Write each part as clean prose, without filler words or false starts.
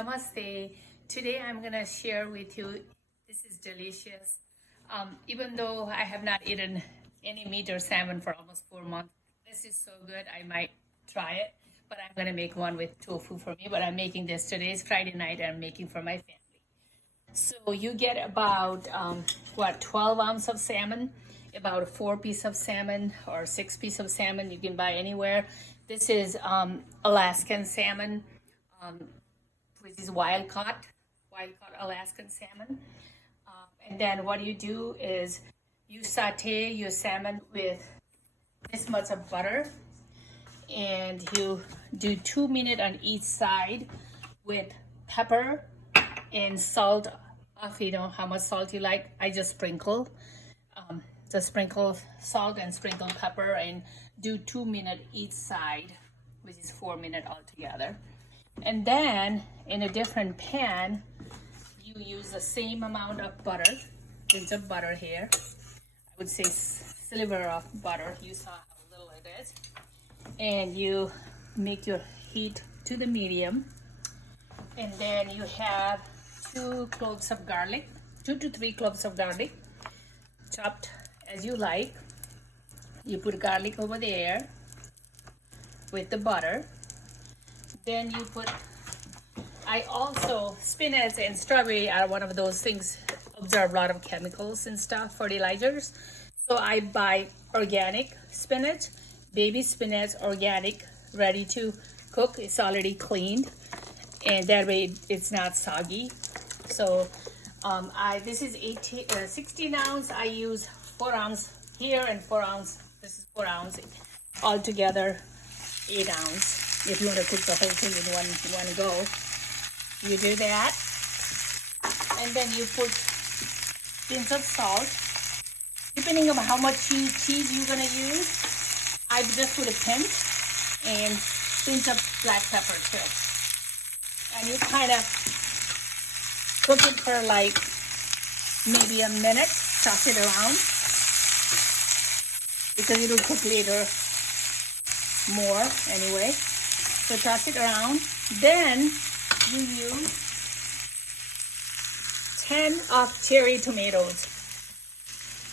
Namaste. Today I'm gonna share with you. This is delicious. Even though I have not eaten any meat or salmon for almost 4 months, this is so good. I might try it, but I'm gonna make one with tofu for me. But I'm making this today. It's Friday night, and I'm making for my family. So you get about 12 ounce of salmon, about 4 piece of salmon or 6 piece of salmon you can buy anywhere. This is Alaskan salmon, which is wild caught Alaskan salmon. And then what you do is you saute your salmon with this much of butter, and you do 2 minutes on each side with pepper and salt of how much salt you like. I just sprinkle salt and sprinkle pepper and do 2 minutes each side, which is 4 minutes altogether. And then in a different pan, you use the same amount of butter, pinch of butter here. I would say sliver of butter. You saw how little it is. And you make your heat to the medium. And then you have 2 cloves of garlic, 2 to 3 cloves of garlic, chopped as you like. You put garlic over there with the butter. Then you put, spinach and strawberry are one of those things, absorb a lot of chemicals and stuff, fertilizers. So I buy organic spinach, baby spinach, organic, ready to cook. It's already cleaned, and that way it's not soggy. So this is 16 ounce. I use 4 ounce here and 4 ounce. This is 4 ounce. Altogether 8 ounce. If you want to cook the whole thing in one go, you do that. And then you put pinch of salt. Depending on how much cheese you're going to use, I just put a pinch, and pinch of black pepper too. And you kind of cook it for like maybe a minute, toss it around, because it'll cook later more anyway. So toss it around. Then you use 10 of cherry tomatoes.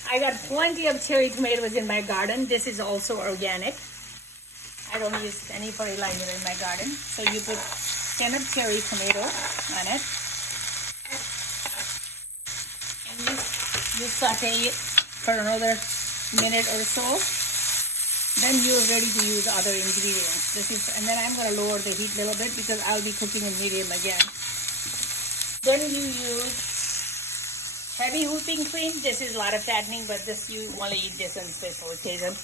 I got plenty of cherry tomatoes in my garden. This is also organic. I don't use any fertilizer in my garden. So you put 10 of cherry tomato on it. And you saute it for another minute or so. Then you're ready to use other ingredients. And then I'm going to lower the heat a little bit because I'll be cooking in medium again. Then you use heavy whipping cream. This is a lot of fattening, but you only eat this on special occasion.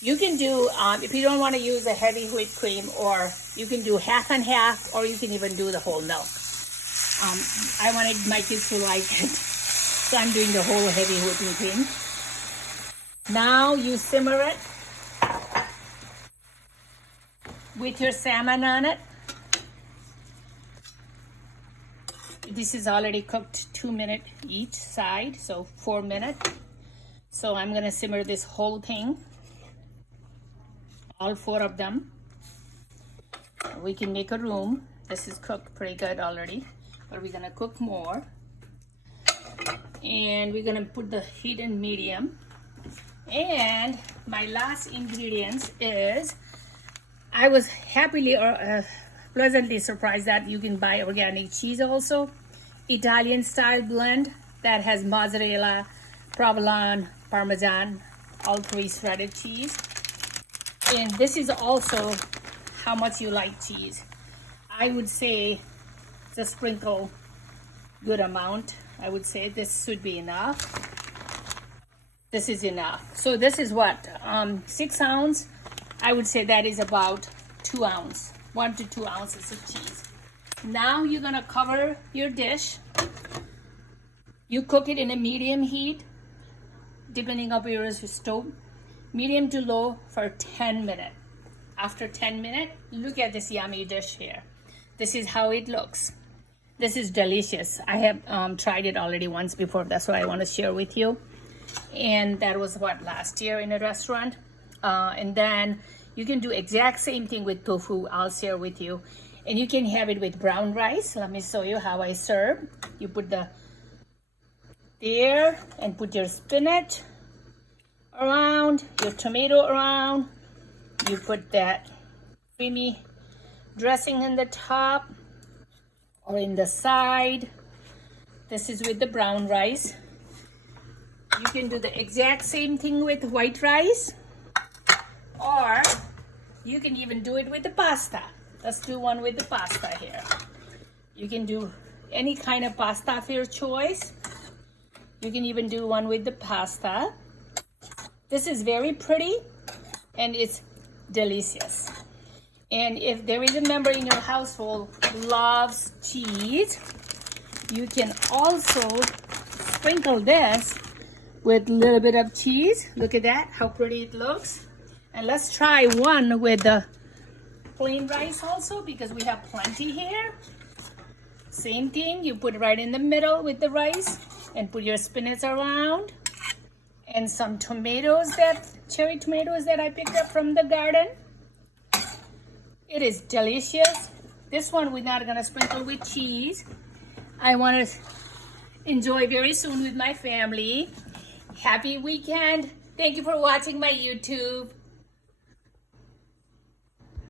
You can do, if you don't want to use a heavy whipped cream, or you can do half and half, or you can even do the whole milk. I wanted my kids to like it, so I'm doing the whole heavy whipping cream. Now you simmer it with your salmon on it. This is already cooked 2 minutes each side, so 4 minutes. So I'm gonna simmer this whole thing, all 4 of them. We can make a room. This is cooked pretty good already, but we're gonna cook more. And we're gonna put the heat in medium. And my last ingredient is, I was happily or pleasantly surprised that you can buy organic cheese also. Italian style blend that has mozzarella, provolone, parmesan, all 3 shredded cheese. And this is also how much you like cheese. I would say just sprinkle good amount. I would say this should be enough. This is enough. So this is what, 6 ounce. I would say that is about 2 ounce, 1 to 2 ounces of cheese. Now you're gonna cover your dish. You cook it in a medium heat, depending on your stove, medium to low for 10 minutes. After 10 minutes, look at this yummy dish here. This is how it looks. This is delicious. I have tried it already once before. That's what I want to share with you. And that was last year in a restaurant. And then you can do exact same thing with tofu. I'll share with you. And you can have it with brown rice. Let me show you how I serve. You put the there and put your spinach around, your tomato around. You put that creamy dressing in the top or in the side. This is with the brown rice. You can do the exact same thing with white rice, or you can even do it with the pasta. Let's do one with the pasta here. You can do any kind of pasta of your choice. You can even do one with the pasta. This is very pretty and it's delicious. And if there is a member in your household who loves cheese, you can also sprinkle this with a little bit of cheese. Look at that, how pretty it looks. And let's try one with the plain rice also, because we have plenty here. Same thing, you put right in the middle with the rice and put your spinach around and some tomatoes, that cherry tomatoes that I picked up from the garden. It is delicious. This one we're not gonna sprinkle with cheese. I want to enjoy very soon with my family. Happy weekend. Thank you for watching my YouTube.